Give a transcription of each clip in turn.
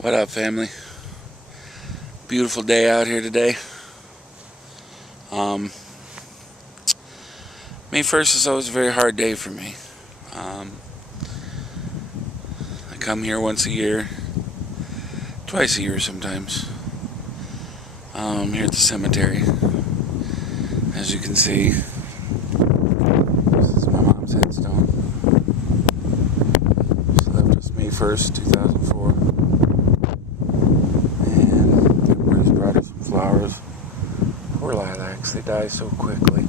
What up, family? Beautiful day out here today. May 1st is always a very hard day for me. I come here once a year, twice a year sometimes. Here at the cemetery. As you can see, this is my mom's headstone. She left us May 1st, 2004. And everybody's brought her some flowers. Poor lilacs, they die so quickly.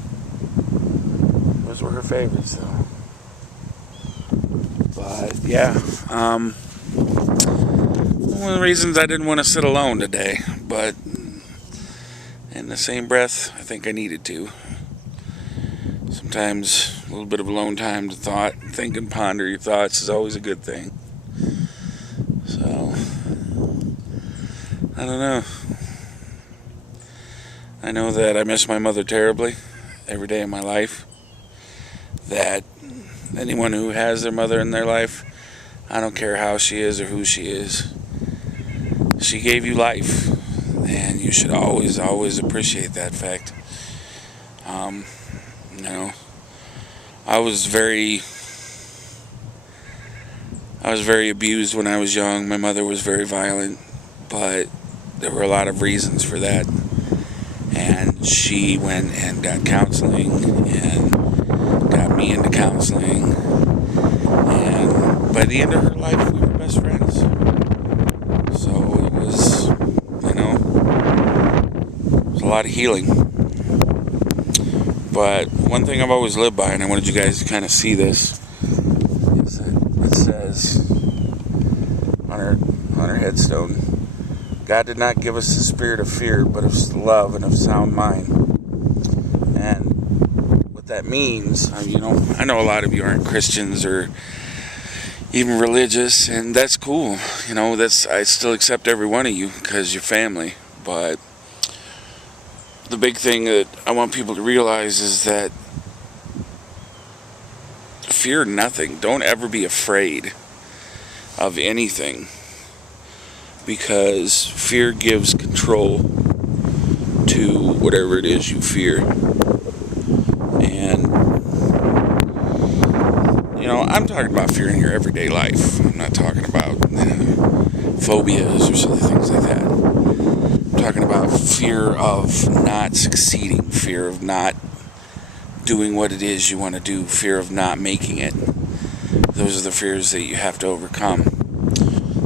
Those were her favorites, though. But yeah, one of the reasons I didn't want to sit alone today, but in the same breath, I think I needed to. Sometimes a little bit of alone time to think and ponder your thoughts is always a good thing. So, I don't know. I know that I miss my mother terribly every day of my life. That anyone who has their mother in their life, I don't care how she is or who she is, she gave you life, and you should always appreciate that fact. I was very abused when I was young. My mother was very violent, but there were a lot of reasons for that. And she went and got counseling and got me into counseling. And by the end of her life, we were best friends. So it was, it was a lot of healing. But one thing I've always lived by, and I wanted you guys to kind of see this, is that it says on her headstone, God did not give us the spirit of fear, but of love and of sound mind. And what that means, I know a lot of you aren't Christians or even religious, and that's cool. I still accept every one of you because you're family. But the big thing that I want people to realize is that fear nothing. Don't ever be afraid of anything, because fear gives control to whatever it is you fear. And I'm talking about fear in your everyday life. I'm not talking about phobias or silly things like that. I'm talking about fear of not succeeding, fear of not doing what it is you want to do, fear of not making it. Those are the fears that you have to overcome.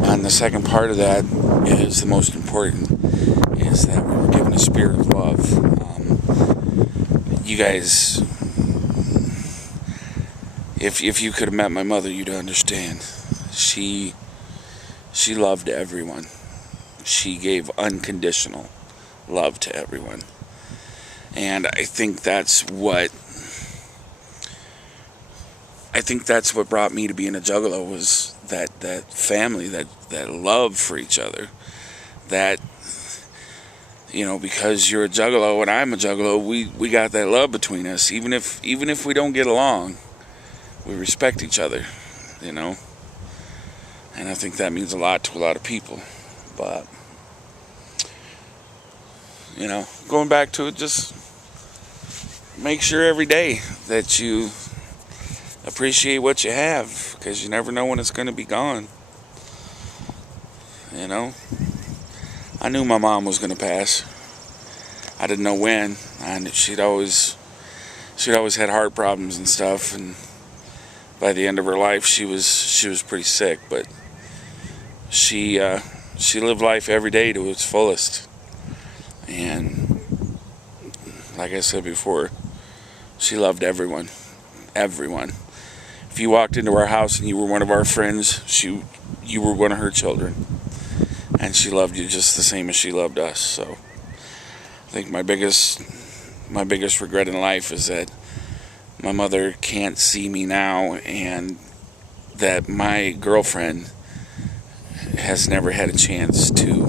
And the second part of that is the most important, is that we were given a spirit of love. You guys, if you could have met my mother, you'd understand. She loved everyone. She gave unconditional love to everyone. And I think that's what brought me to being a Juggalo, was that family, that love for each other. That, because you're a Juggalo and I'm a Juggalo, we got that love between us. Even if we don't get along, we respect each other, And I think that means a lot to a lot of people. But, going back to it, just make sure every day that you appreciate what you have, because you never know when it's going to be gone. I knew my mom was going to pass. I didn't know when. And she'd always had heart problems and stuff, and by the end of her life she was pretty sick, but she lived life every day to its fullest. And like I said before, she loved everyone. If you walked into our house and you were one of our friends, you were one of her children. And she loved you just the same as she loved us. So I think my biggest regret in life is that my mother can't see me now, and that my girlfriend has never had a chance to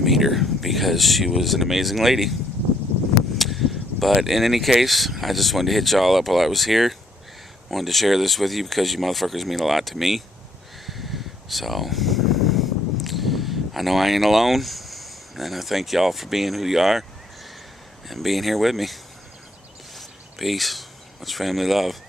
meet her, because she was an amazing lady. But in any case, I just wanted to hit y'all up while I was here. Wanted to share this with you because you motherfuckers mean a lot to me. So I know I ain't alone, and I thank y'all for being who you are and being here with me. Peace. Much family love.